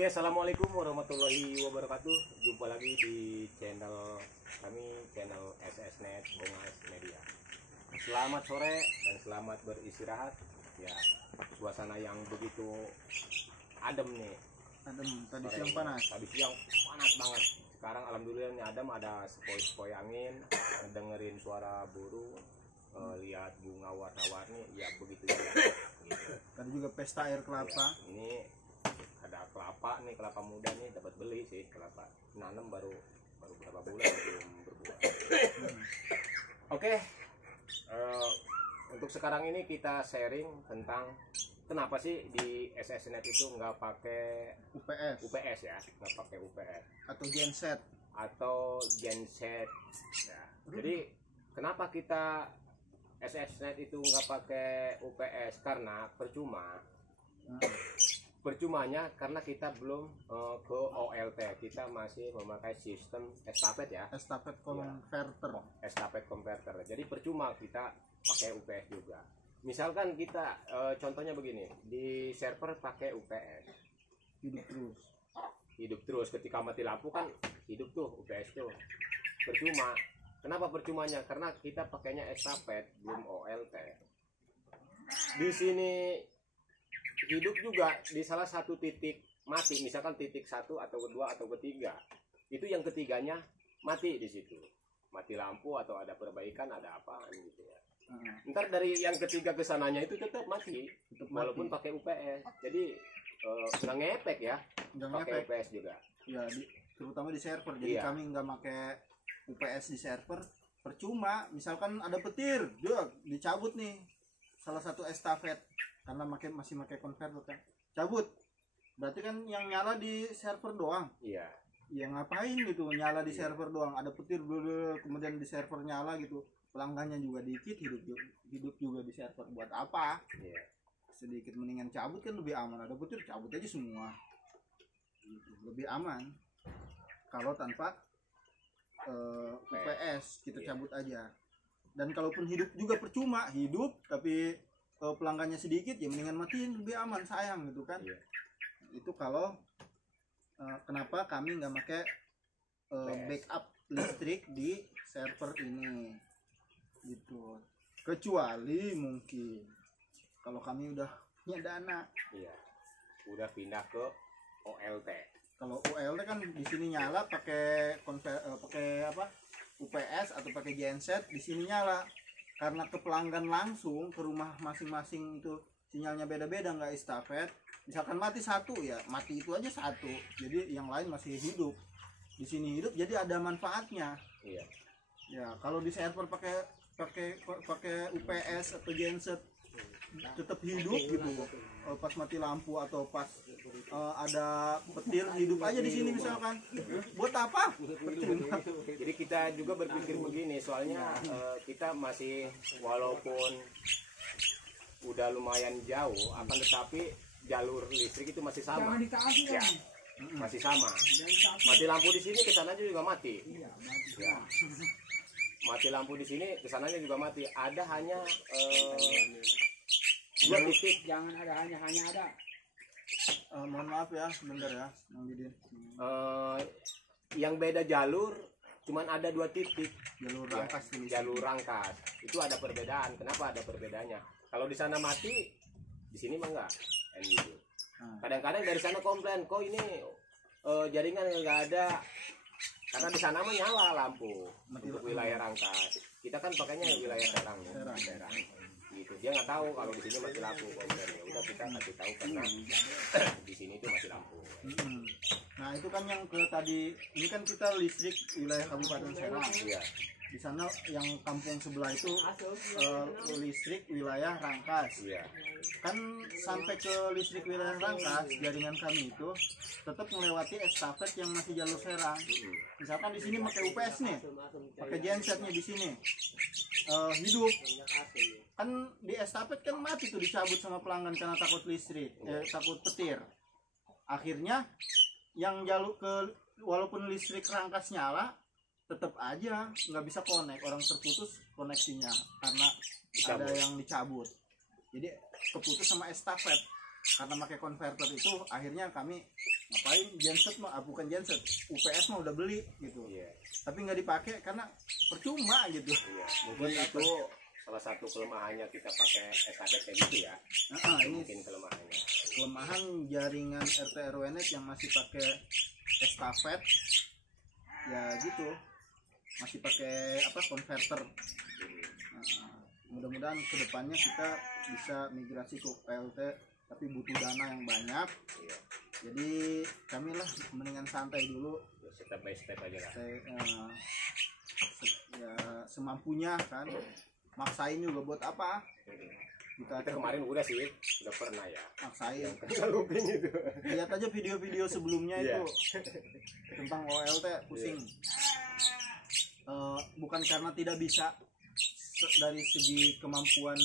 Oke, assalamualaikum warahmatullahi wabarakatuh. Jumpa lagi di channel kami, channel SSNet Bongas Media. Selamat sore dan selamat beristirahat. Ya, suasana yang begitu adem nih. Adem, tadi Sore siang ini. panas. Tadi siang panas banget. Sekarang alhamdulillah nih adem, ada sepoi-sepoi angin, dengerin suara burung, lihat bunga warna-warni, ya begitu juga. Gitu. Tadi juga pesta air kelapa. Ya, ini ada kelapa nih, kelapa muda nih, dapat beli sih kelapa, nanam baru berapa bulan belum berbuah. Oke, untuk sekarang ini kita sharing tentang kenapa sih di SSNet itu nggak pakai UPS ya, nggak pakai UPS Atau genset. atau genset ya. Jadi kenapa kita SSNet itu nggak pakai UPS? Karena percumanya karena kita belum ke OLT, kita masih memakai sistem estafet ya, Estafet converter. estafet converter. Jadi percuma kita pakai UPS juga. Misalkan kita contohnya begini, di server pakai UPS hidup terus, ketika mati lampu kan hidup tuh UPS tuh, percuma. Kenapa percumanya? Karena kita pakainya estafet, belum OLT. Di sini hidup juga di salah satu titik mati, misalkan titik 1 atau kedua atau ketiga, itu yang ketiganya mati di situ, mati lampu atau ada perbaikan, ada apa gitu ya. Ntar dari yang ketiga ke sananya itu tetap mati, walaupun pakai UPS. Jadi nggak ngepek ya, pakai UPS juga. Ya, terutama di server. Jadi Iya. kami nggak pakai UPS di server. Percuma, misalkan ada petir, dia dicabut nih salah satu estafet karena masih pakai converter kan. Cabut. Berarti kan yang nyala di server doang. Iya. Ya ngapain gitu nyala di server doang, ada petir dulu kemudian di server nyala gitu, pelanggannya juga dikit, hidup juga di server, buat apa? Iya. Sedikit mendingan cabut kan lebih aman. Ada petir cabut aja semua gitu. Lebih aman kalau tanpa UPS kita cabut aja. Dan kalaupun hidup juga percuma, hidup tapi pelanggannya sedikit, ya mendingan matiin, lebih aman, sayang gitu kan. Iya. Itu kalau kenapa kami nggak pakai backup listrik di server ini gitu. Kecuali mungkin kalau kami udah punya dana. Iya. Udah pindah ke OLT. Kalau ULT kan di sini nyala pakai UPS atau pakai genset, di sini nyala. Karena ke pelanggan langsung ke rumah masing-masing itu sinyalnya beda-beda, nggak estafet. Misalkan mati satu, ya mati itu aja satu, jadi yang lain masih hidup. Di sini hidup, jadi ada manfaatnya. Iya. Ya kalau di server pakai UPS atau genset tetap hidup gitu. Pas mati lampu atau pas ada petir, hidup aja di sini misalkan. Buat apa? Percuma. Jadi kita juga berpikir begini, soalnya kita masih walaupun udah lumayan jauh, akan tetapi jalur listrik itu masih sama. Ya, masih sama. Mati lampu di sini, kesananya juga mati. Ya. Mati lampu di sini, kesananya juga mati. Ada hanya dua titik. Jangan ada hanya ada. Mohon maaf ya, sebentar ya, Mang Didin. Yang beda jalur cuman ada dua titik. Jalur Ya, rangkas ini. jalur rangkas itu ada perbedaan. Kenapa ada perbedaannya? Kalau di sana mati, di sini mah enggak kan gitu. Kadang-kadang dari sana komplain, kok ini jaringan nggak ada, karena di sana mah nyala lampu untuk wilayah rangkas. Kita kan pakainya wilayah serang gitu. Dia nggak tahu kalau di sini mati lampu komplain. Ya udah kita kasih tahu karena di sini itu mati lampu. Nah itu kan yang ke tadi, ini kan kita listrik wilayah Kabupaten Serang. Iya. Di sana yang kampung sebelah itu listrik wilayah Rangkas. Iya. Kan sampai ke listrik wilayah Rangkas, jaringan kami itu tetap melewati estafet yang masih jalur Serang. Misalkan di sini pakai UPS nih, pakai gensetnya di sini hidup. Kan di estafet kan mati tuh, dicabut sama pelanggan karena takut listrik, takut petir. Akhirnya yang jalur ke, walaupun listrik Rangkas nyala, tetap aja nggak bisa connect, orang terputus koneksinya karena ada yang dicabut. Jadi keputus sama estafet karena pakai konverter itu, akhirnya kami ngapain genset mah, bukan genset, UPS mah udah beli gitu, Iya. tapi nggak dipakai karena percuma gitu. Iya. Mungkin itu salah satu kelemahannya kita pakai estafet kayak gitu ya. Ini Mungkin kelemahannya. kelemahan jaringan RT RW net yang masih pakai estafet ya gitu, masih pakai konverter. Mudah-mudahan kedepannya kita bisa migrasi ke PLT, tapi butuh dana yang banyak. Iya. Jadi kami lah mendingan santai dulu, Step by step aja lah. ya semampunya kan, maksain juga buat apa Kita kemarin udah sih, udah pernah ya. maksain. Looping itu. Lihat aja video-video sebelumnya Iya. itu tentang OLT pusing. Bukan karena tidak bisa dari segi kemampuan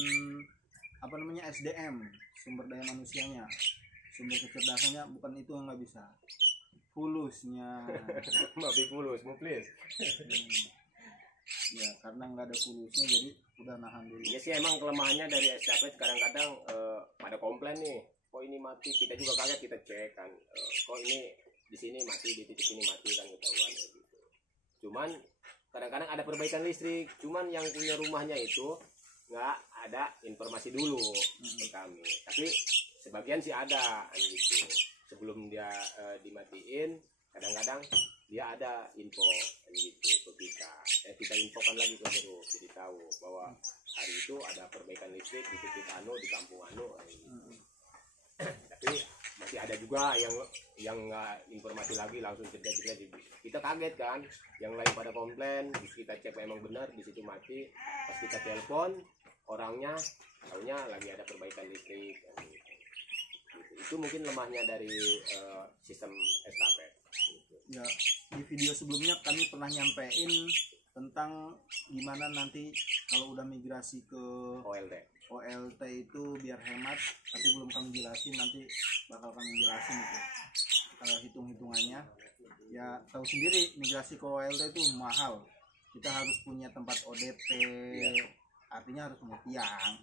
SDM, sumber daya manusianya, sumber kecerdasannya, bukan itu yang nggak bisa, fulusnya. Maaf fulus, please. Ya karena nggak ada fulusnya jadi udah nahan dulu. Iya sih emang kelemahannya dari estafet kadang-kadang pada komplain nih, kok ini mati, kita juga kaget, kita cek kan, kok ini di sini mati, di titik ini mati kan ketahuan gitu. Cuman kadang-kadang ada perbaikan listrik, cuman yang punya rumahnya itu nggak ada informasi dulu ke kami, tapi sebagian sih ada gitu. Sebelum dia dimatiin, kadang-kadang dia ada info gitu ke kita. Kita infokan lagi ke guru, jadi tahu bahwa hari itu ada perbaikan listrik di titik anu, di kampung anu gitu. Tapi masih ada juga yang nggak informasi lagi, langsung cerita kita kaget kan, yang lain pada komplain, kita cek memang benar di situ mati, pas kita telepon orangnya tahunya lagi ada perbaikan listrik kan, gitu. Itu mungkin lemahnya dari sistem estafet gitu. Ya di video sebelumnya kami pernah nyampein tentang gimana nanti kalau udah migrasi ke OLT itu biar hemat, tapi belum kami jelasin, nanti bakal kami jelasin itu hitung-hitungannya. Ya tahu sendiri migrasi ke OLT itu mahal, kita harus punya tempat ODP, artinya harus punya tiang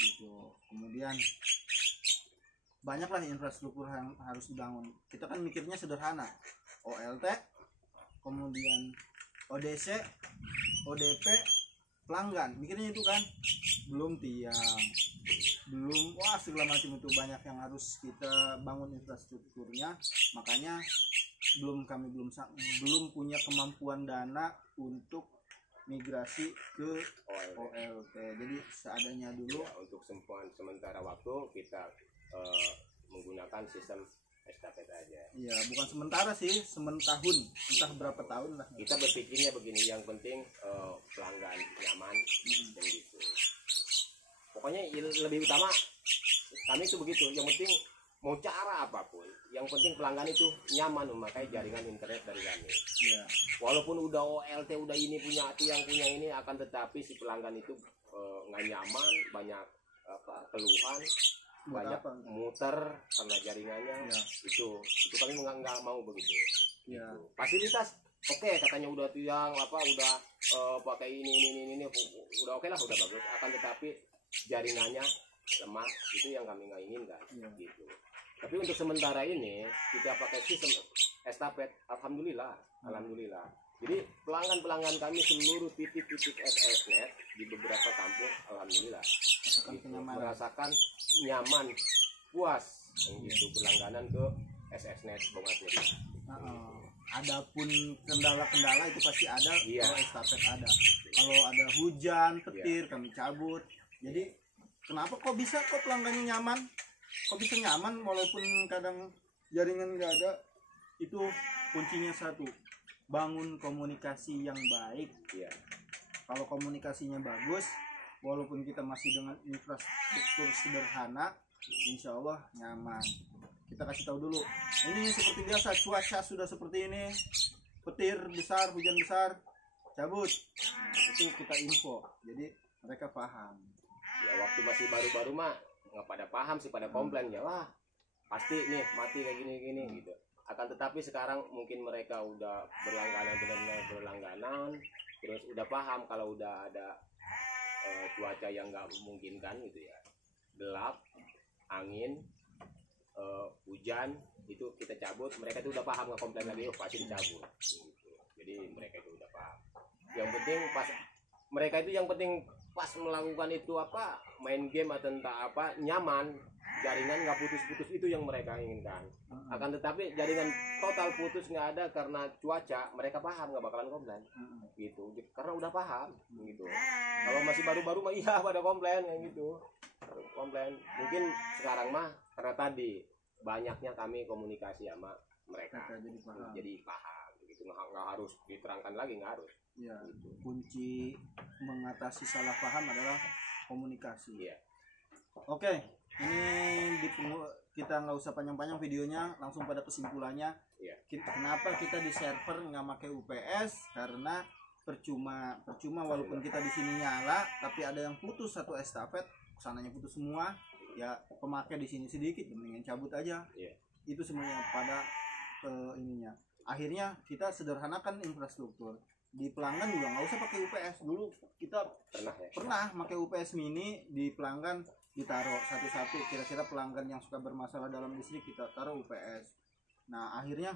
gitu. Kemudian banyaklah infrastruktur yang harus dibangun. Kita kan mikirnya sederhana, OLT, kemudian ODC, ODP, pelanggan, mikirnya itu kan, belum tiang, belum segala macam, itu banyak yang harus kita bangun infrastrukturnya. Makanya kami belum punya kemampuan dana untuk migrasi ke OLT. Jadi seadanya dulu. Ya, untuk sementara waktu kita menggunakan sistem estafet aja. Iya, bukan sementara sih, sementahun, entah berapa tahun lah. Kita berpikirnya begini, yang penting pelanggan nyaman dan gitu. Pokoknya lebih utama kami itu begitu. Yang penting mau cara apapun, yang penting pelanggan itu nyaman memakai jaringan internet dari kami. Iya. Walaupun udah OLT, udah ini punya tiang, punya ini, akan tetapi si pelanggan itu nggak nyaman, banyak keluhan, banyak muter karena jaringannya. Ya. Itu kami nggak mau begitu. Ya. Fasilitas oke, katanya udah tiang udah pakai ini udah oke lah, udah bagus, akan tetapi jaringannya lemah, itu yang kami nggak inginkan. Gitu. Tapi untuk sementara ini kita pakai sistem estafet, alhamdulillah. Jadi pelanggan kami seluruh titik-titik SSNet di beberapa kampung, alhamdulillah merasakan nyaman, puas, gitu, berlangganan ke SSNet Bongatiri. Adapun kendala-kendala itu pasti ada. Iya. Kalau estafet ada, kalau ada hujan, petir, kami cabut. Jadi kenapa kok pelanggannya nyaman? Kok bisa nyaman walaupun kadang jaringan nggak ada? Itu kuncinya satu, bangun komunikasi yang baik. Iya. Kalau komunikasinya bagus, walaupun kita masih dengan infrastruktur sederhana, insya Allah nyaman. Kita kasih tahu dulu, ini seperti biasa, cuaca sudah seperti ini, petir besar, hujan besar, cabut. Itu kita info, jadi mereka paham. Ya waktu masih baru-baru mah nggak pada paham sih, pada komplain ya, wah pasti nih mati kayak gini gitu. Akan tetapi sekarang mungkin mereka udah berlangganan, benar-benar berlangganan, terus udah paham kalau udah ada cuaca yang nggak memungkinkan gitu ya, gelap, angin, hujan, itu kita cabut, mereka itu udah paham nggak komplain lagi, oh pasti dicabut gitu. Jadi mereka itu udah paham. Yang penting pas mereka itu yang penting pas melakukan itu apa, main game atau entah apa, nyaman, jaringan nggak putus-putus, itu yang mereka inginkan. Akan tetapi jaringan total putus nggak ada karena cuaca, mereka paham nggak bakalan komplain gitu, karena udah paham gitu. Kalau masih baru-baru mah iya pada komplain kayak gitu, komplain. Mungkin sekarang mah karena tadi banyaknya kami komunikasi sama mereka, jadi paham gitu, nggak harus diterangkan lagi, nggak harus. Ya, kunci mengatasi salah paham adalah komunikasi. Iya. Oke, ini kita nggak usah panjang-panjang videonya, langsung pada kesimpulannya. Iya. Kenapa kita di server nggak pakai UPS? Karena percuma walaupun kita di sini nyala, tapi ada yang putus satu estafet, kesananya putus semua. Ya pemakai di sini sedikit, mendingan cabut aja. Iya. Itu semuanya pada ininya. Akhirnya kita sederhanakan infrastruktur. Di pelanggan juga nggak usah pakai UPS. Dulu kita pernah pakai UPS mini di pelanggan, ditaruh satu-satu, kira-kira pelanggan yang suka bermasalah dalam listrik kita taruh UPS. Nah akhirnya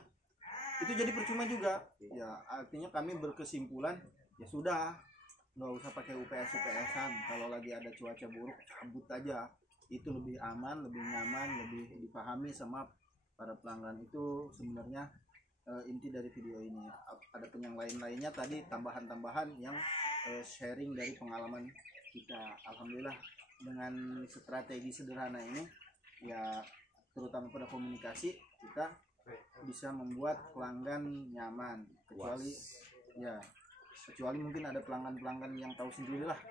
itu jadi percuma juga. Ya artinya kami berkesimpulan ya sudah, nggak usah pakai UPS-UPSan. Kalau lagi ada cuaca buruk cabut aja, itu lebih aman, lebih nyaman, lebih dipahami sama para pelanggan. Itu sebenarnya inti dari video ini. Ada pun yang lain-lainnya tadi tambahan-tambahan yang sharing dari pengalaman kita. Alhamdulillah dengan strategi sederhana ini ya, terutama pada komunikasi, kita bisa membuat pelanggan nyaman. Kecuali mungkin ada pelanggan-pelanggan yang tahu sendirilah,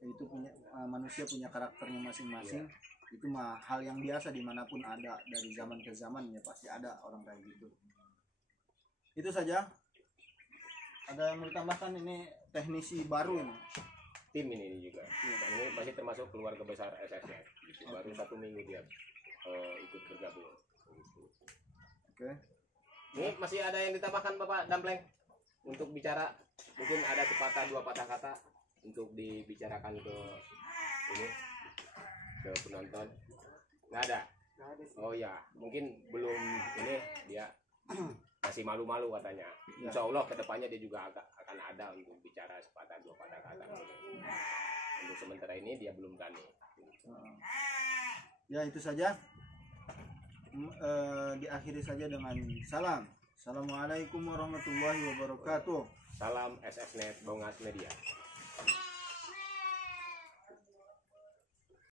itu punya manusia punya karakternya masing-masing. Itu mah hal yang biasa dimanapun ada, dari zaman ke zaman ya pasti ada orang kayak gitu. Itu saja. Ada yang mau ditambahkan? Ini teknisi baru ini. Tim ini juga. Ini masih termasuk keluarga besar SSNet. Baru 1 minggu dia ikut bergabung. Oke. Ini masih ada yang ditambahkan Bapak Dampleng untuk bicara? Mungkin ada sepatah dua patah kata untuk dibicarakan ke ini, ke penonton. Nggak ada. Oh ya, mungkin belum ini, dia masih malu-malu katanya. Insya Allah kedepannya dia juga akan ada untuk bicara sepatah dua patah kata. Untuk sementara ini dia belum berani. Ya itu saja. Diakhiri saja dengan salam. Assalamualaikum warahmatullahi wabarakatuh. Salam SSNet Bongas Media.